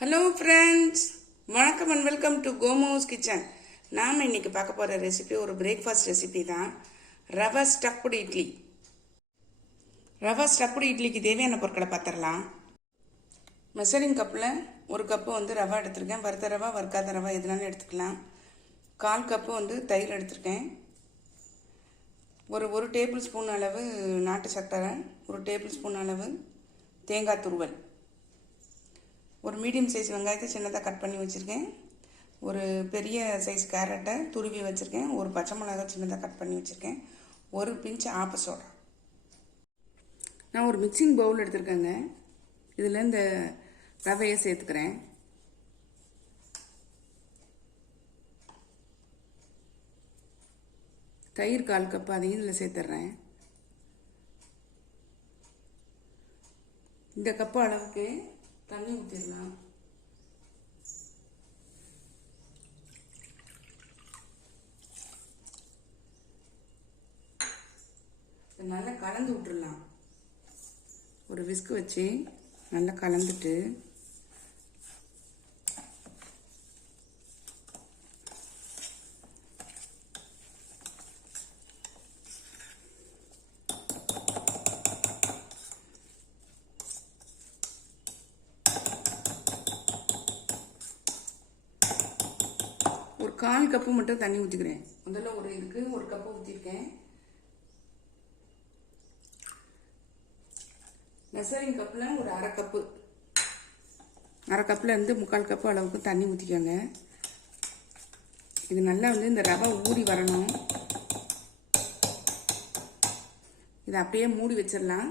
Hello friends, வணக்கம் and welcome to கோமோஸ் kitchen. நாம் இன்னைக்கு பார்க்க போகிற ரெசிபி ஒரு பிரேக்ஃபாஸ்ட் ரெசிபி தான். ரவா ஸ்டஃப்டு இட்லி. ரவா ஸ்டஃப்டு இட்லிக்கு தேவையான பொருட்களை பார்த்துடலாம். மெஷரிங் கப்பில் ஒரு கப்பு ரவா எடுத்திருக்கேன். வறுத்த ரவா, வறுக்காத ரவா எதுனாலும் எடுத்துக்கலாம். 1/4 கப்பு தயிர் எடுத்திருக்கேன். ஒரு டேபிள் ஸ்பூன் அளவு நாட்டு சர்க்கரை, ஒரு டேபிள் ஸ்பூன் அளவு தேங்காய் துருவல், ஒரு மீடியம் சைஸ் வெங்காயத்தை சின்னதாக கட் பண்ணி வச்சுருக்கேன். ஒரு பெரிய சைஸ் கேரட்டை துருவி வச்சுருக்கேன். ஒரு பச்சை மிளகாய் சின்னதாக கட் பண்ணி வச்சுருக்கேன். ஒரு பிஞ்ச் ஆப்ப சோடா. நான் ஒரு மிக்சிங் பவுல் எடுத்துருக்கேங்க. இதில் இந்த ரவையை சேர்த்துக்கிறேன். தயிர் 1/4 கப்பு அதையும் இதில் சேர்த்துட்றேன். இந்த கப்பு அளவுக்கு தண்ணி ஊற்றிடலாம். நல்லா கலந்து விட்டுடலாம். ஒரு விஸ்க் வச்சு நல்லா கலந்துட்டு ஒரு 1/4 கப்பு மட்டும் தண்ணி ஊற்றிக்கிறேன். முதல்ல ஒரு கப்பு ஊற்றிருக்கேன். மெஷரிங் கப்பில் ஒரு அரை கப்பில் இருந்து 3/4 கப்பு அளவுக்கு தண்ணி ஊற்றிக்கோங்க. இது நல்லா இந்த ரவை ஊறி வரணும். இதை அப்படியே மூடி வச்சிடலாம்.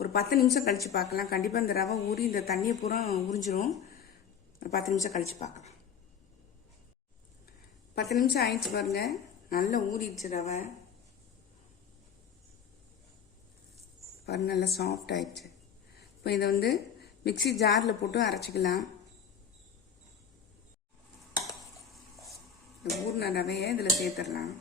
ஒரு 10 நிமிஷம் கழித்து பார்க்கலாம். கண்டிப்பாக இந்த ரவை ஊறி இந்த தண்ணியை பூரா உறிஞ்சிரும். 10 நிமிஷம் கழித்து பார்க்கலாம். 10 நிமிஷம் ஆயிடுச்சு பாருங்க. நல்லா ஊறிடுச்சு ரவை பாருங்க, நல்லா சாஃப்ட் ஆயிடுச்சு. இப்போ இதை மிக்சி ஜாரில் போட்டு அரைச்சிக்கலாம். ஊறின ரவையை இதில் சேர்த்துடலாம்.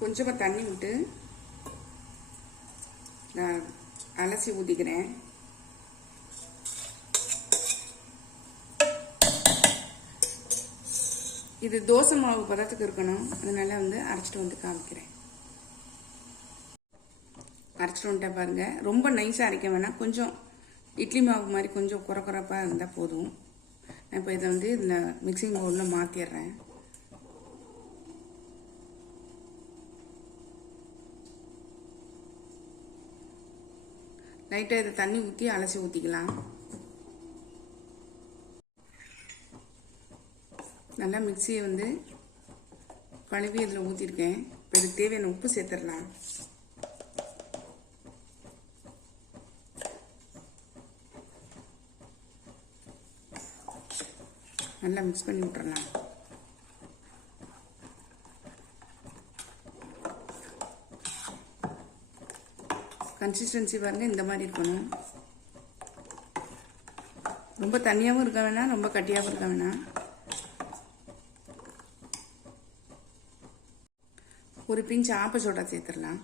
கொஞ்சமாக தண்ணி விட்டு நான் அலசி ஊற்றிக்கிறேன். இது தோசை மாவு பதத்துக்கு இருக்கணும். அதனால அரைச்சிட்டு காமிக்கிறேன். அரைச்சிட்டு வந்துட்டேன் பாருங்க. ரொம்ப நைஸாக அரைக்க வேணாம். கொஞ்சம் இட்லி மாவு மாதிரி கொஞ்சம் குறப்பாக இருந்தால் போதும். நான் இப்போ இதை இதில் மிக்சிங் பவுலில் மாற்றிடுறேன். லைட்டாக இதை தண்ணி ஊற்றி அலசி ஊற்றிக்கலாம். நல்லா மிக்சியை கழுவி இதில் ஊற்றிருக்கேன். இப்போ இதுக்கு தேவையான உப்பு சேர்த்துடலாம். நல்லா மிக்ஸ் பண்ணி விட்டுறலாம். கன்சிஸ்டன்சி பாருங்க, இந்த மாதிரி இருக்கணும். ரொம்ப தண்ணியாகவும் இருக்க வேணாம், ரொம்ப கட்டியாகவும் இருக்க வேணாம். ஒரு பிஞ்ச் ஆப்ப சோடா சேர்த்துடலாம்.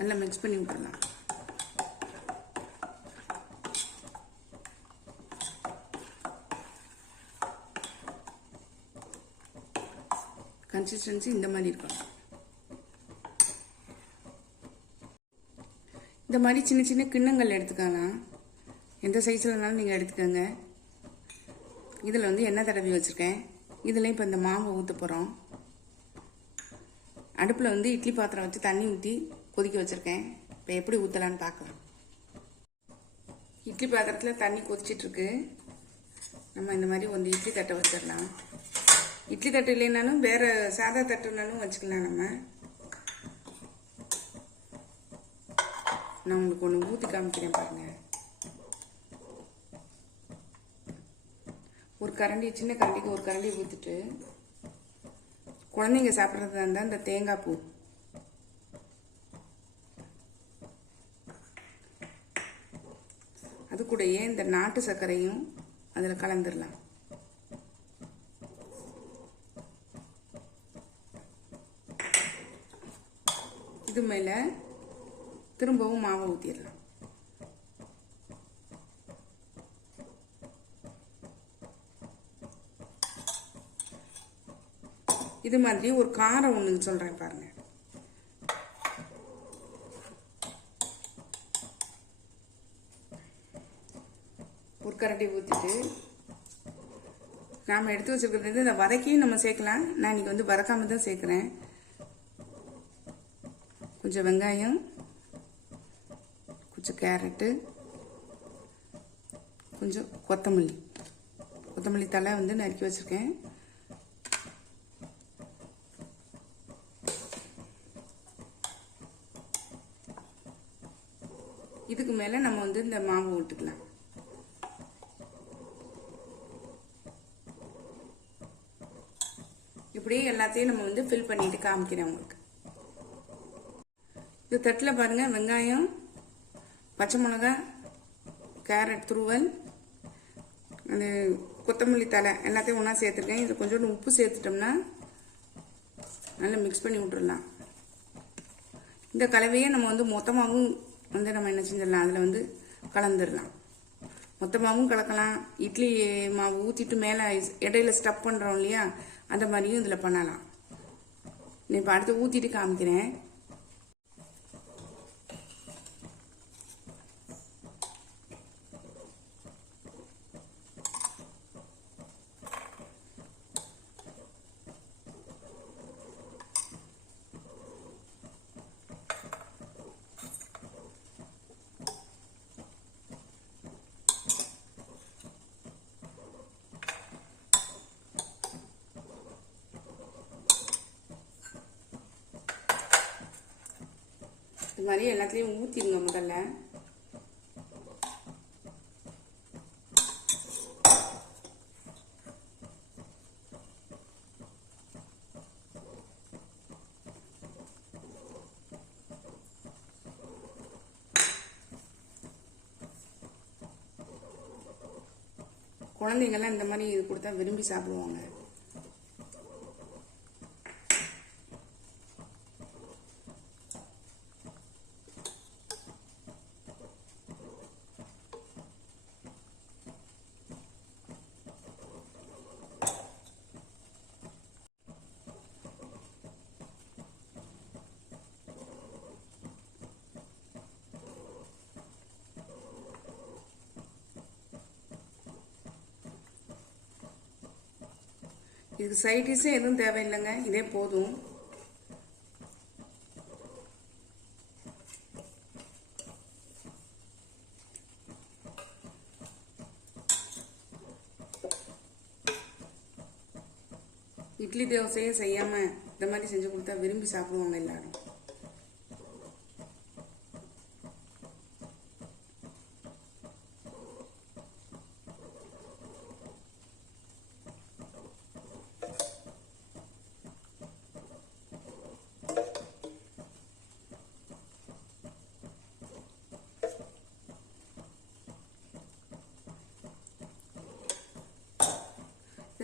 நல்லா மிக்ஸ் பண்ணி விட்டுடலாம். கன்சிஸ்டன்சி இந்த மாதிரி இருக்கணும். இந்த மாதிரி சின்ன சின்ன கிண்ணங்கள் எடுத்துக்கலாம். எந்த சைஸ்லனாலும் நீங்கள் எடுத்துக்கோங்க. இதில் எண்ணெய் தடவி வச்சுருக்கேன். இதில் இப்போ இந்த மாவை ஊற்ற போகிறோம். அடுப்பில் இட்லி பாத்திரம் வச்சு தண்ணி ஊற்றி கொதிக்க வச்சுருக்கேன். இப்போ எப்படி ஊற்றலான்னு பார்க்கலாம். இட்லி பாத்திரத்தில் தண்ணி கொதிச்சிட்ருக்கு. நம்ம இந்த மாதிரி இட்லி தட்டை வச்சிடலாம். இட்லி தட்டு இல்லைனாலும் வேற சாதா தட்டுனாலும் வச்சுக்கலாம். நான் உங்களுக்கு ஒன்று ஊற்றி காமிக்கிறேன் பாருங்க. ஒரு கரண்டி, சின்ன கரண்டிக்கு ஒரு கரண்டி ஊற்றிட்டு குழந்தைங்க சாப்பிட்றதா இருந்தால் இந்த தேங்காய் பூ அது கூடயே இந்த நாட்டு சர்க்கரையும் அதில் கலந்துடலாம். இது மேலே திரும்பவும் மாவை ஊற்றிடலாம். இது மாதிரி ஒரு காரம் ஒன்று சொல்கிறேன் பாருங்க. ஒரு கரண்டி ஊற்றிட்டு நாம் எடுத்து வச்சுருக்கிறது இந்த வதக்கியும் நம்ம சேர்க்கலாம். நான் இன்னைக்கு வந்து வதக்காமல் தான் சேர்க்குறேன். கொஞ்சம் வெங்காயம், கொஞ்சம் கேரட்டு, கொஞ்சம் கொத்தமல்லி தலை வந்து நறுக்கி வச்சுருக்கேன். இதுக்கு மேலே நம்ம வந்து இந்த மாவு விட்டுக்கலாம். இப்படியே எல்லாத்தையும் நம்ம வந்து ஃபில் பண்ணிட்டு காமிக்கிறேன் உங்களுக்கு. இது தட்டில் பாருங்க, வெங்காயம், பச்சை மிளகாய், கேரட் துருவல், அந்த கொத்தமல்லி தலை எல்லாத்தையும் ஒன்றா சேர்த்துருக்கேன். இது கொஞ்சோண்டு உப்பு சேர்த்துட்டோம்னா நல்லா மிக்ஸ் பண்ணி விட்டுடலாம். இந்த கலவையை நம்ம வந்து மொத்தமாகவும் வந்து நம்ம என்ன செஞ்சிடலாம், அதில் வந்து கலந்துடலாம். மொத்தமாகவும் கலக்கலாம். இட்லி மாவு ஊற்றிட்டு மேலே இடையில ஸ்டப் பண்ணுறோம் இல்லையா, அந்த மாதிரியும் இதில் பண்ணலாம். நான் இப்போ அடுத்து ஊற்றிட்டு காமிக்கிறேன். இது மாதிரி எல்லாத்துலேயும் ஊற்றிடுங்க முதல்ல. குழந்தைங்கள்லாம் இந்த மாதிரி இது கொடுத்தா விரும்பி சாப்பிடுவாங்க. இதுக்கு சைட் டிஷ்ஷும் எதுவும் தேவையில்லைங்க, இதே போதும். இட்லி தோசையே செய்யாமல் இந்த மாதிரி செஞ்சு கொடுத்தா விரும்பி சாப்பிடுவாங்க எல்லாரும்.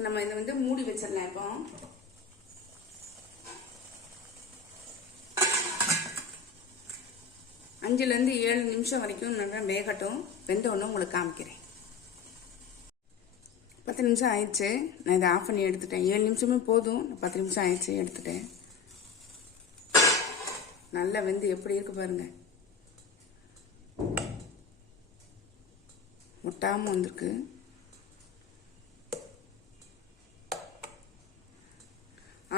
நம்ம இதை வந்து மூடி வச்சிடலாம். இப்போ 5லேருந்து 7 நிமிஷம் வரைக்கும் நல்லா வேகட்டும். வெந்த ஒன்று உங்களுக்கு காமிக்கிறேன். 10 நிமிஷம் ஆயிடுச்சு. நான் இதை ஆஃப் பண்ணி எடுத்துட்டேன். 7 நிமிஷமே போதும். 10 நிமிஷம் ஆயிடுச்சு, எடுத்துட்டேன். நல்லா வெந்து எப்படி இருக்கு பாருங்க. ஒட்டாமல் வந்திருக்கு.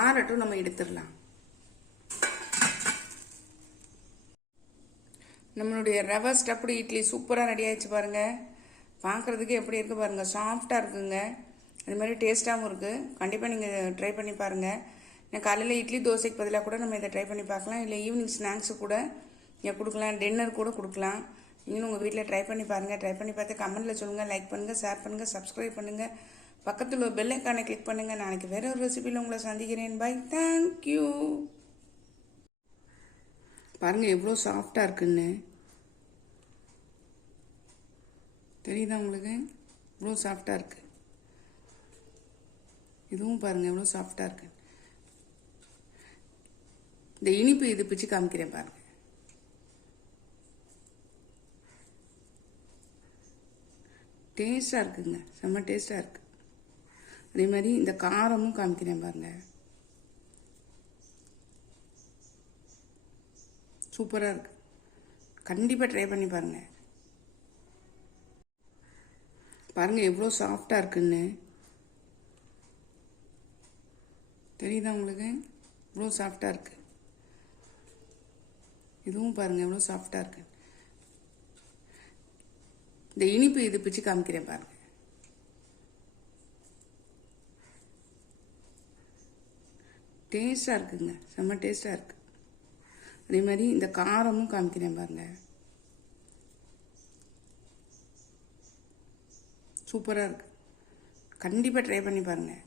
ஆறட்டும், நம்ம எடுத்துடலாம். நம்மளுடைய ரவை ஸ்டப்டு இட்லி சூப்பராக ரெடி ஆயிடுச்சு பாருங்க. பார்க்குறதுக்கு எப்படி இருக்குது பாருங்க, சாஃப்டாக இருக்குங்க. அது மாதிரி டேஸ்ட்டாகவும் இருக்குது. கண்டிப்பாக நீங்கள் ட்ரை பண்ணி பாருங்கள். நான் காலையில் இட்லி தோசைக்கு பதிலாக கூட நம்ம இதை ட்ரை பண்ணி பார்க்கலாம். இல்லை ஈவினிங் ஸ்நாக்ஸு கூட நீங்கள் கொடுக்கலாம், டின்னர் கூட கொடுக்கலாம். நீங்களும் உங்கள் வீட்டில் ட்ரை பண்ணி பாருங்கள். ட்ரை பண்ணி பார்த்து கமெண்ட்டில் சொல்லுங்கள். லைக் பண்ணுங்கள், ஷேர் பண்ணுங்கள், சப்ஸ்கிரைப் பண்ணுங்கள். பக்கத்தில் ஒரு பெல் ஐக்கானை கிளிக் பண்ணுங்கள். நாளைக்கு வேறு ஒரு ரெசிபியில் உங்களை சந்திக்கிறேன். Bye, thank you. பாருங்கள் எவ்வளோ சாஃப்டாக இருக்குன்னு. தெரியுதா உங்களுக்கு? இவ்வளோ சாஃப்டாக இருக்குது. இதுவும் பாருங்கள் எவ்வளோ சாஃப்டாக இருக்குது. இந்த இனிப்பு இது பிச்சு காமிக்கிறேன் பாருங்கள். டேஸ்ட்டாக இருக்குங்க, செம்ம டேஸ்ட்டாக இருக்குது. அதே மாதிரி இந்த காரமும் காமிக்கிறேன் பாருங்கள். சூப்பராக இருக்குது. கண்டிப்பாக ட்ரை பண்ணி பாருங்கள். பாருங்கள் எவ்வளோ சாஃப்டாக இருக்குன்னு. தெரியுதா உங்களுக்கு? இவ்வளோ சாஃப்டாக இருக்குது. இதுவும் பாருங்கள் எவ்வளோ சாஃப்டாக இருக்குது. இந்த இனிப்பு இது பிச்சு காமிக்கிறேன் பாருங்கள். டேஸ்ட்டாக இருக்குங்க, செம்ம டேஸ்ட்டாக இருக்குது. அதே மாதிரி இந்த காரமும் காமிக்கிறேன் பாருங்கள். சூப்பராக இருக்குது. கண்டிப்பாக ட்ரை பண்ணி பாருங்கள்.